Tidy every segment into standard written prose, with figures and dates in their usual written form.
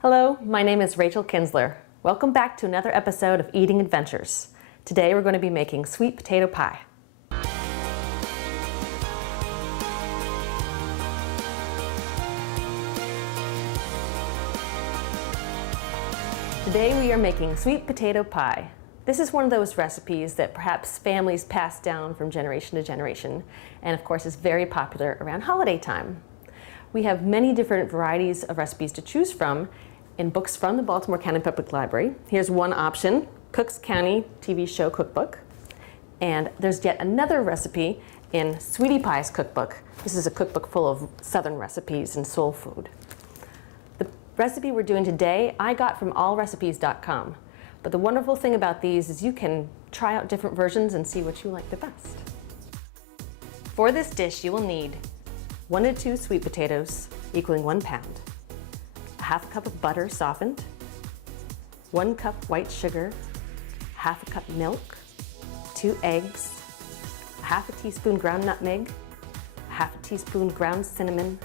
Hello, my name is Rachel Kinsler. Welcome back to another episode of Eating Adventures. Today we're going to be making sweet potato pie. Today we are making sweet potato pie. This is one of those recipes that perhaps families pass down from generation to generation, and of course is very popular around holiday time. We have many different varieties of recipes to choose from in books from the Baltimore County Public Library. Here's one option, Cook's County TV show cookbook. And there's yet another recipe in Sweetie Pie's cookbook. This is a cookbook full of Southern recipes and soul food. The recipe we're doing today, I got from allrecipes.com. But the wonderful thing about these is you can try out different versions and see what you like the best. For this dish, you will need 1 to 2 sweet potatoes equaling 1 pound, a half cup of butter softened, 1 cup white sugar, half a cup milk, 2 eggs, a half a teaspoon ground nutmeg, a half a teaspoon ground cinnamon,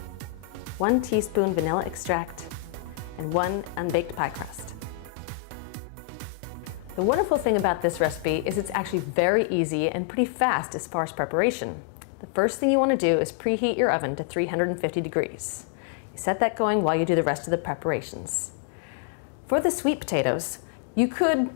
1 teaspoon vanilla extract, and 1 unbaked pie crust. The wonderful thing about this recipe is it's actually very easy and pretty fast as far as preparation. The first thing you want to do is preheat your oven to 350 degrees. You set that going while you do the rest of the preparations. For the sweet potatoes, you could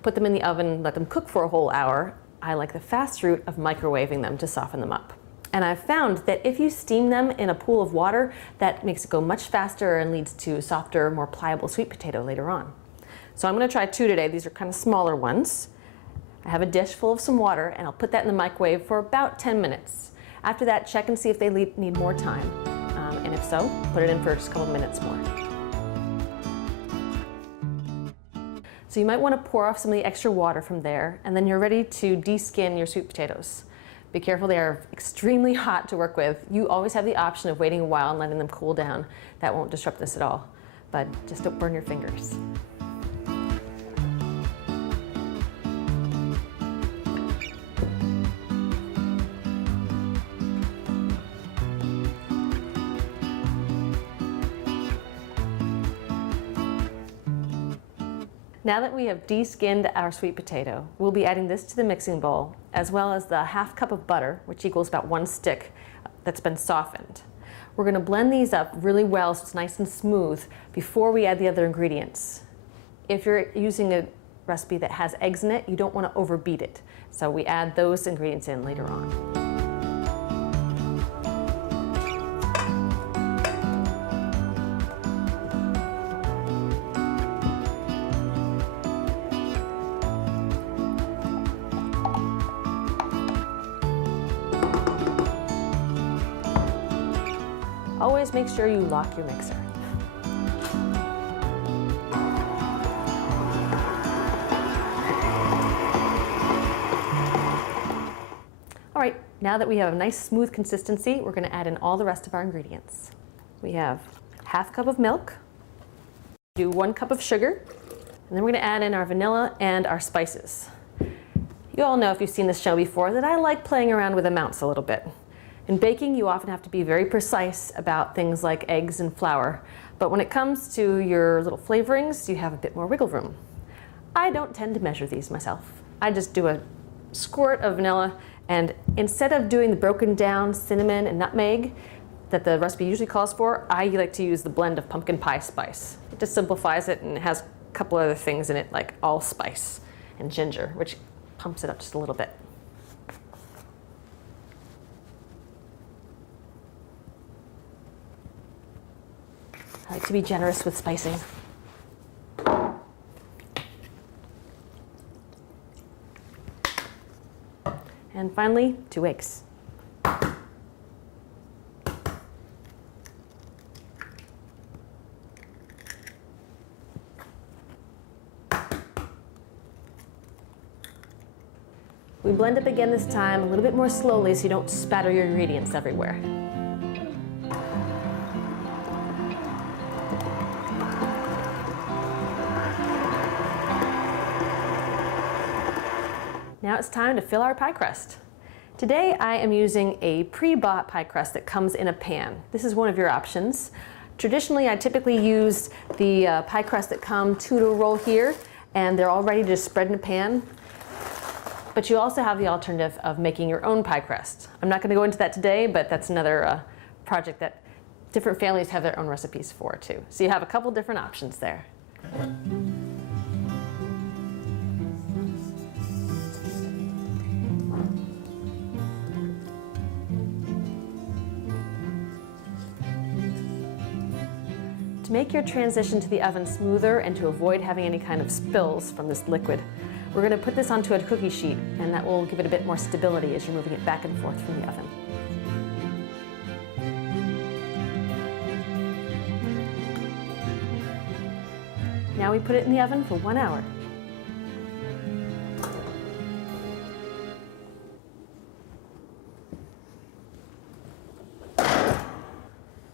put them in the oven and let them cook for a whole hour. I like the fast route of microwaving them to soften them up. And I've found that if you steam them in a pool of water, that makes it go much faster and leads to softer, more pliable sweet potato later on. So I'm going to try 2 today. These are kind of smaller ones. I have a dish full of some water, and I'll put that in the microwave for about 10 minutes. After that, check and see if they need more time. And if so, put it in for just a couple minutes more. So you might want to pour off some of the extra water from there, and then you're ready to de-skin your sweet potatoes. Be careful, they are extremely hot to work with. You always have the option of waiting a while and letting them cool down. That won't disrupt this at all, but just don't burn your fingers. Now that we have de-skinned our sweet potato, we'll be adding this to the mixing bowl, as well as the half cup of butter, which equals about 1 stick that's been softened. We're going to blend these up really well so it's nice and smooth before we add the other ingredients. If you're using a recipe that has eggs in it, you don't want to overbeat it. So we add those ingredients in later on. Always make sure you lock your mixer. All right, now that we have a nice smooth consistency, we're going to add in all the rest of our ingredients. We have half cup of milk, do 1 cup of sugar, and then we're going to add in our vanilla and our spices. You all know, if you've seen this show before, that I like playing around with amounts a little bit. In baking, you often have to be very precise about things like eggs and flour, but when it comes to your little flavorings, you have a bit more wiggle room. I don't tend to measure these myself. I just do a squirt of vanilla, and instead of doing the broken down cinnamon and nutmeg that the recipe usually calls for, I like to use the blend of pumpkin pie spice. It just simplifies it and it has a couple other things in it like allspice and ginger, which pumps it up just a little bit. I like to be generous with spicing. And finally, 2 eggs. We blend up again this time a little bit more slowly so you don't spatter your ingredients everywhere. Now it's time to fill our pie crust. Today I am using a pre-bought pie crust that comes in a pan. This is one of your options. Traditionally, I typically use the pie crust that come two to a roll here, and they're all ready to spread in a pan. But you also have the alternative of making your own pie crust. I'm not going to go into that today, but that's another project that different families have their own recipes for too. So you have a couple different options there. To make your transition to the oven smoother and to avoid having any kind of spills from this liquid, we're going to put this onto a cookie sheet, and that will give it a bit more stability as you're moving it back and forth from the oven. Now we put it in the oven for 1 hour.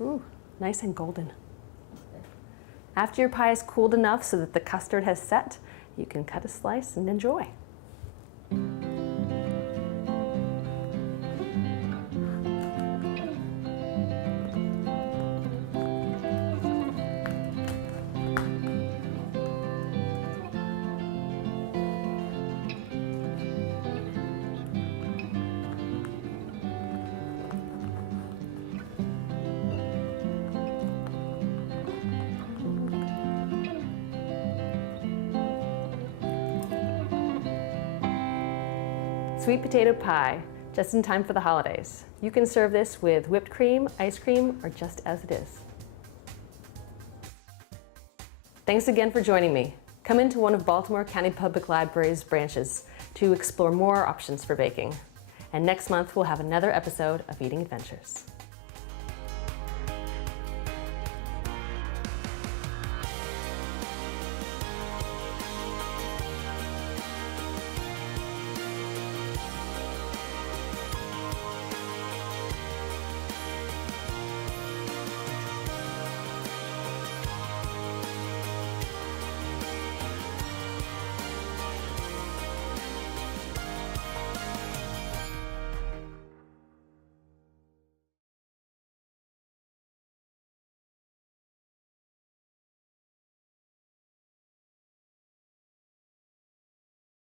Ooh, nice and golden. After your pie is cooled enough so that the custard has set, you can cut a slice and enjoy. Sweet potato pie, just in time for the holidays. You can serve this with whipped cream, ice cream, or just as it is. Thanks again for joining me. Come into one of Baltimore County Public Library's branches to explore more options for baking. And next month, we'll have another episode of Eating Adventures.